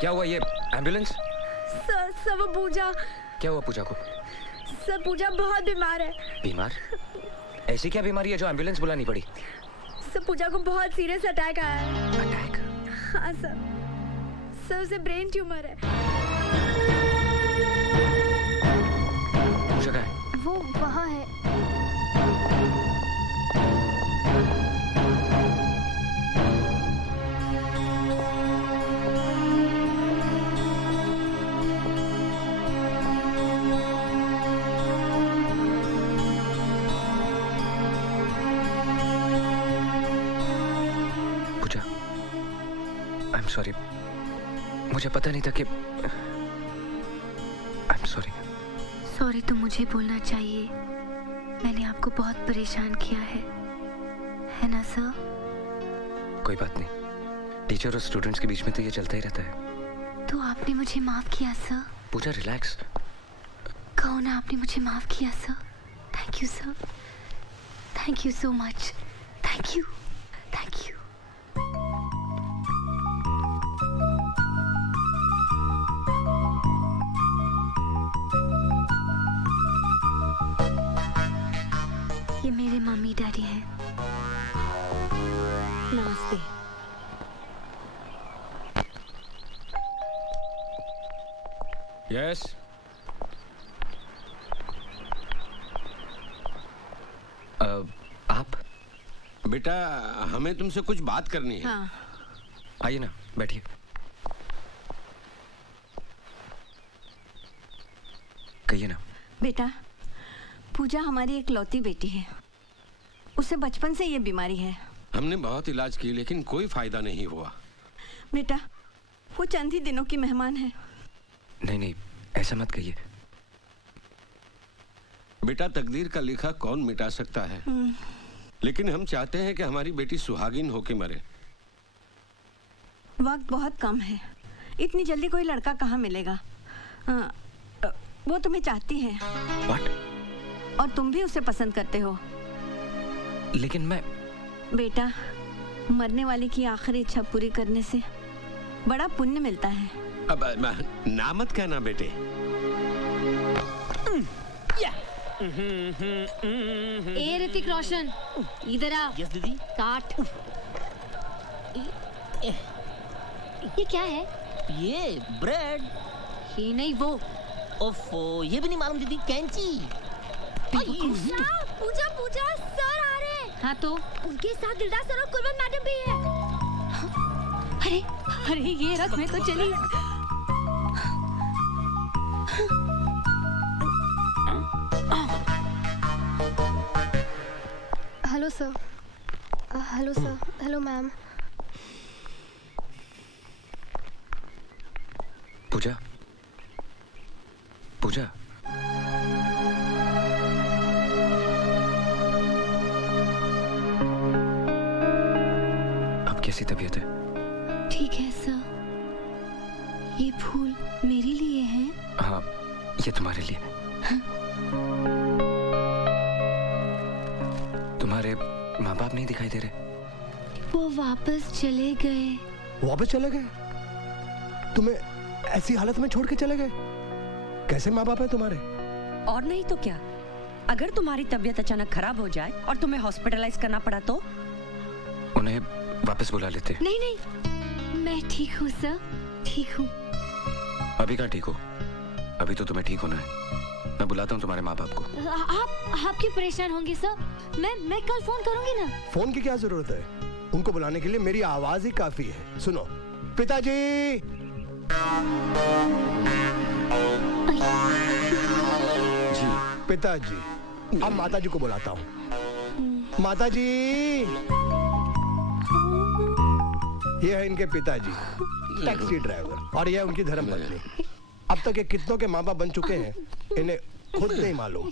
क्या हुआ? ये एम्बुलेंस? सर वो पूजा। क्या हुआ पूजा को? सर पूजा बहुत बीमार है। बीमार? ऐसी क्या बीमारी है जो एम्बुलेंस बुलानी पड़ी? सर पूजा को बहुत सीरियस अटैक आया है। अटैक? हाँ सर उसे ब्रेन ट्यूमर है। पूजा कहाँ है? वो वहाँ है। सॉरी, मुझे पता नहीं था कि I'm sorry। सॉरी तो मुझे बोलना चाहिए। मैंने आपको बहुत परेशान किया है ना सर? कोई बात नहीं, टीचर और स्टूडेंट्स के बीच में तो ये चलता ही रहता है। तो आपने मुझे माफ किया सर? पूजा रिलैक्स। कहो ना आपने मुझे माफ किया sir. Thank you sir, thank you so much. Thank you, thank you. ये मेरे मम्मी डैडी हैं। नमस्ते। यस। आप? बेटा हमें तुमसे कुछ बात करनी है। हाँ। आइए ना, बैठिए। कहिए ना। बेटा पूजा हमारी इकलौती बेटी है। उसे बचपन से ये बीमारी है। हमने बहुत इलाज की लेकिन कोई फायदा नहीं हुआ। बेटा वो चंद ही दिनों की मेहमान है। नहीं, ऐसा मत कहिए। बेटा तकदीर का लिखा कौन मिटा सकता है, लेकिन हम चाहते हैं कि हमारी बेटी सुहागिन होके मरे। वक्त बहुत कम है, इतनी जल्दी कोई लड़का कहाँ मिलेगा। वो तुम्हें चाहती है। What? और तुम भी उसे पसंद करते हो। लेकिन मैं... बेटा मरने वाले की आखिरी इच्छा पूरी करने से बड़ा पुण्य मिलता है। अब ना मत कहना बेटे। ए ऋतिक रोशन, इधर आ। यस दीदी। काट। ये क्या है? ये ब्रेड। ये नहीं वो। ओफो, ये भी नहीं मालूम दीदी। कैंची। पूजा पूजा सर आ रहे हैं। हाँ तो उनके साथ दिलदार सर और कुर्बान मैडम भी है। अरे अरे ये रथ में तो चली। Hello sir. Hello sir. Hello ma'am. Pooja, Pooja. अब कैसी तबीयत है? ठीक है सर। ये फूल मेरे लिए हैं? हाँ, ये तुम्हारे लिए। तुम्हारे माँ बाप नहीं दिखाई दे रहे? वो वापस चले गए। वापस चले गए? तुम्हें ऐसी हालत में छोड़ के चले गए? कैसे माँ बाप है तुम्हारे? और नहीं तो क्या, अगर तुम्हारी तबीयत अचानक खराब हो जाए और तुम्हें हॉस्पिटलाइज करना पड़ा तो? उन्हें वापस बुला लेते। नहीं, मैं ठीक हूँ सर, ठीक हूँ। अभी कहाँ ठीक हो? अभी तो तुम्हें ठीक होना है। मैं बुलाता हूँ तुम्हारे माँ बाप को। आप क्यों परेशान होंगे सर? मैं कल फोन करूंगी ना। फोन की क्या जरूरत है? उनको बुलाने के लिए मेरी आवाज ही काफी है। सुनो, पिताजी। जी पिताजी। अब माताजी को बुलाता हूँ। माताजी। ये है इनके पिताजी, टैक्सी ड्राइवर, और ये है उनकी धर्मपत्नी। अब तक ये कितनों के माँ बाप बन चुके हैं, इन्हें खुद नहीं मालूम।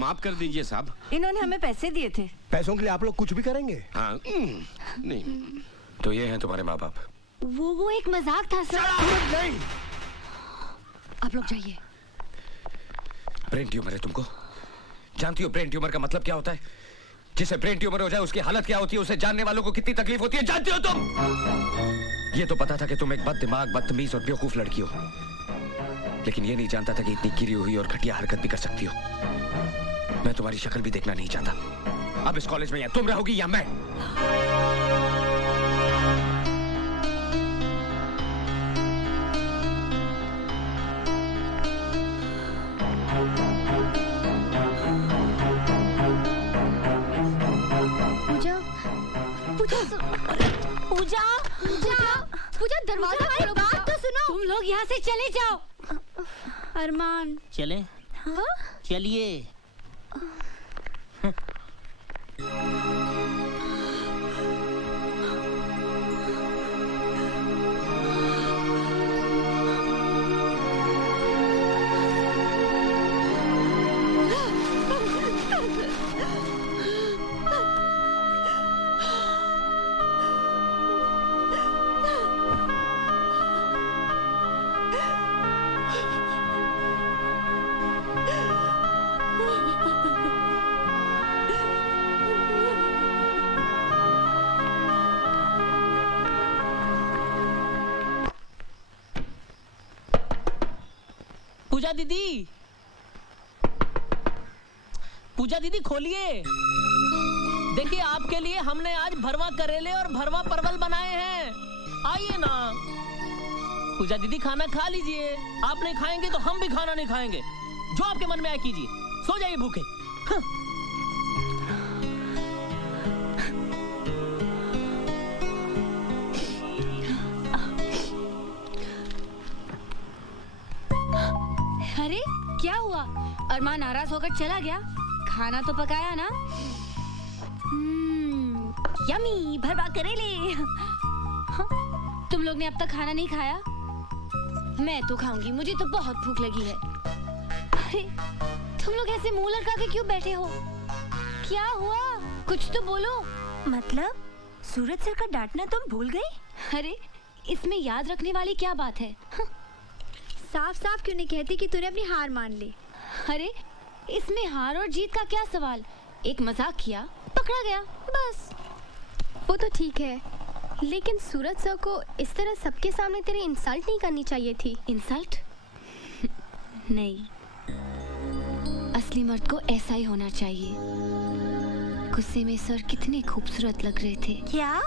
माफ कर दीजिए साहब। इन्होंने हमें पैसे दिए थे। पैसों के लिए आप लोग कुछ भी करेंगे? हाँ, नहीं। तो ये हैं तुम्हारे माँ बाप। वो एक मजाक था सर। नहीं। आप लोग जाइए। ब्रेन ट्यूमर है तुमको? जानती हो ब्रेन ट्यूमर का मतलब क्या होता है? जिसे ब्रेन ट्यूमर हो जाए उसकी हालत क्या होती है, उसे जानने वालों को कितनी तकलीफ होती है, जानती हो तुम? ये तो पता था कि तुम एक बददिमाग, बदतमीज और बेवकूफ लड़की हो, लेकिन ये नहीं जानता था कि इतनी गिरी हुई और घटिया हरकत भी कर सकती हो। मैं तुम्हारी शक्ल भी देखना नहीं चाहता। अब इस कॉलेज में या तुम रहोगी या मैं। पूजा, पूजा, पूजा, पूजा, पूजा, दरवाजा खोलो। बात तो सुनो। तुम लोग यहाँ से चले जाओ। अरमान, चले? हाँ? चलिए। पूजा दीदी, पूजा दीदी खोलिए। देखिए आपके लिए हमने आज भरवा करेले और भरवा परवल बनाए हैं, आइए ना। पूजा दीदी खाना खा लीजिए। आप नहीं खाएंगे तो हम भी खाना नहीं खाएंगे। जो आपके मन में आए कीजिए, सो जाइए भूखे। हाँ। अरे क्या हुआ? अरमान नाराज होकर चला गया? खाना तो पकाया ना? यमी भरवा करेले। तुम लोग ने अब तक खाना नहीं खाया? मैं तो खाऊंगी, मुझे तो बहुत भूख लगी है। अरे तुम लोग ऐसे मुंह लटका के क्यों बैठे हो? क्या हुआ? कुछ तो बोलो। मतलब सूरज सर का डांटना तुम भूल गई? अरे इसमें याद रखने वाली क्या बात है? साफ साफ क्यों नहीं कहती कि तूने अपनी हार मान ली? अरे इसमें हार और जीत का क्या सवाल? एक मजाक किया, पकड़ा गया, बस। वो तो ठीक है, लेकिन सूरज सर को इस तरह सबके सामने तेरी इंसल्ट नहीं करनी चाहिए थी। इंसल्ट? नहीं, असली मर्द को ऐसा ही होना चाहिए। गुस्से में सर कितने खूबसूरत लग रहे थे। क्या?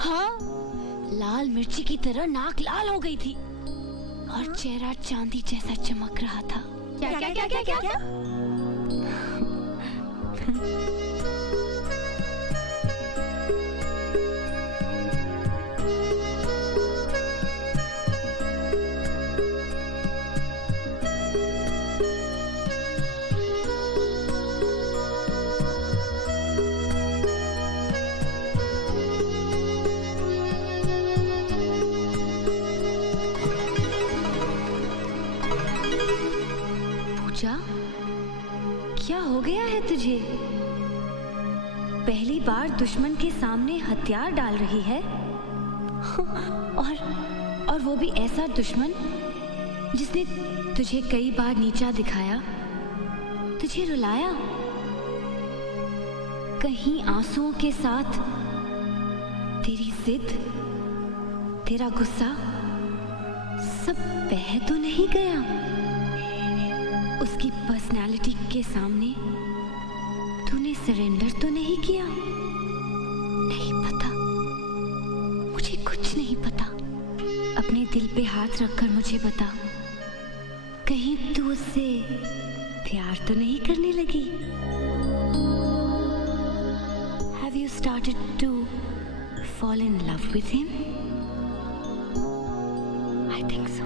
हाँ, लाल मिर्ची की तरह नाक लाल हो गई थी और चेहरा चांदी जैसा चमक रहा था। क्या क्या क्या क्या क्या, क्या? पूजा, क्या हो गया है तुझे? पहली बार दुश्मन के सामने हथियार डाल रही है और वो भी ऐसा दुश्मन जिसने तुझे कई बार नीचा दिखाया, तुझे रुलाया, कहीं आंसुओं के साथ तेरी जिद, तेरा गुस्सा सब बह तो नहीं गया? उसकी पर्सनालिटी के सामने तूने सरेंडर तो नहीं किया? नहीं पता, मुझे कुछ नहीं पता। अपने दिल पे हाथ रखकर मुझे बता, कहीं तू उससे प्यार तो नहीं करने लगी? Have you started to fall in love with him? I think so.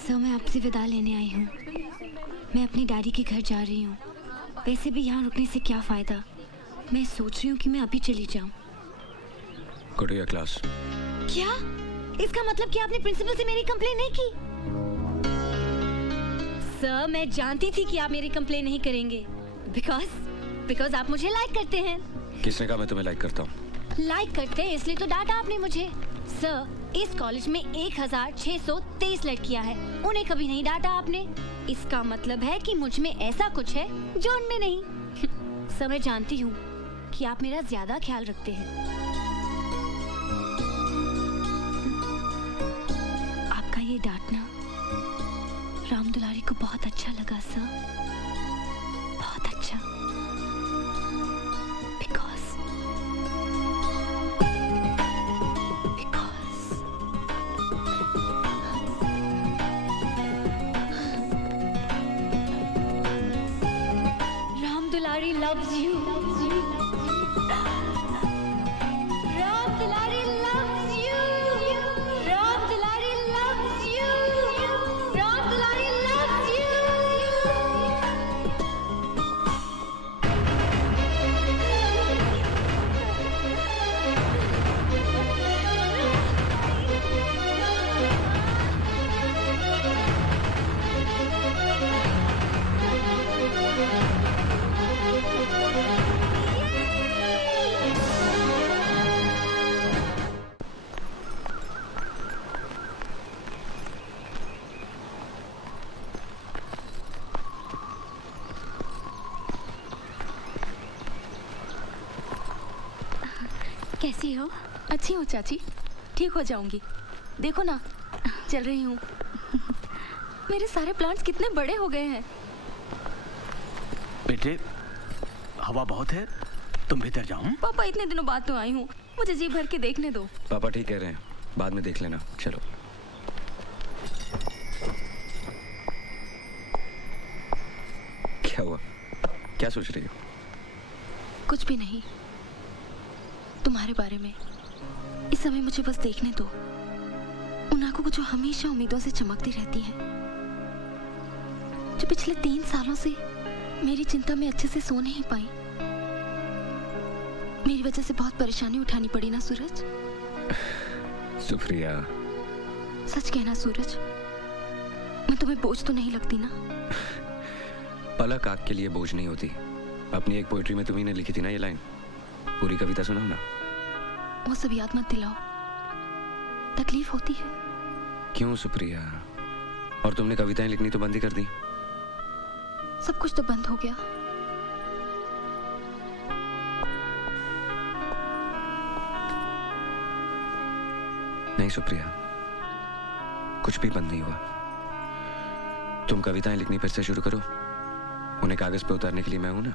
Sir, मैं आपसे विदा लेने आई हूँ। मैं अपनी डैडी के घर जा रही हूँ। वैसे भी यहाँ रुकने से क्या फ़ायदा? मैं सोच रही हूँ कि मैं अभी चली जाऊँ। Go to your class. क्या? इसका मतलब कि आपने प्रिंसिपल से मेरी कंप्लेन नहीं की? सर, मैं जानती थी कि आप मेरी कंप्लेन नहीं करेंगे बिकॉज आप मुझे लाइक करते हैं। किसने कहा मैं तुम्हें लाइक करता हूँ? लाइक करते हैं इसलिए तो डांटा आपने मुझे। सर, इस कॉलेज में 1623 लड़कियां हैं, उन्हें कभी नहीं डांटा आपने। इसका मतलब है कि मुझ में ऐसा कुछ है जो उनमें नहीं। सर, मैं जानती हूँ कि आप मेरा ज्यादा ख्याल रखते हैं। आपका ये डांटना राम दुलारी को बहुत अच्छा लगा सर, बहुत अच्छा। Dulari loves you. Ram Dulari loves you. Ram Dulari loves you. Ram Dulari loves you. कैसी हो? अच्छी हूँ चाची, ठीक हो जाऊंगी। देखो ना, चल रही हूँ। मेरे सारे प्लांट्स कितने बड़े हो गए हैं। बेटे, हवा बहुत है, तुम भीतर जाओ। पापा, इतने दिनों बाद तो आई हूँ, मुझे जी भर के देखने दो। पापा ठीक कह रहे हैं, बाद में देख लेना। चलो। क्या हुआ? क्या सोच रही हो? कुछ भी नहीं, तुम्हारे बारे में। इस समय मुझे बस देखने दो उन आंखों को जो हमेशा उम्मीदों से चमकती रहती है, जो पिछले 3 सालों से मेरी चिंता में अच्छे से सो नहीं पाई। मेरी वजह से बहुत परेशानी उठानी पड़ी ना सूरज? सुप्रिया, सच कहना सूरज, मैं तुम्हें बोझ तो नहीं लगती ना? पलक आग के लिए बोझ नहीं होती। अपनी एक पोएट्री में तुम्ही ने लिखी थी ना ये लाइन, पूरी कविता सुनाओ ना। वो सब याद मत दिलाओ, तकलीफ होती है। क्यों सुप्रिया? और तुमने कविताएं लिखनी तो बंद ही कर दी। सब कुछ तो बंद हो गया। नहीं सुप्रिया, कुछ भी बंद नहीं हुआ। तुम कविताएं लिखनी फिर से शुरू करो, उन्हें कागज पे उतारने के लिए मैं हूं ना।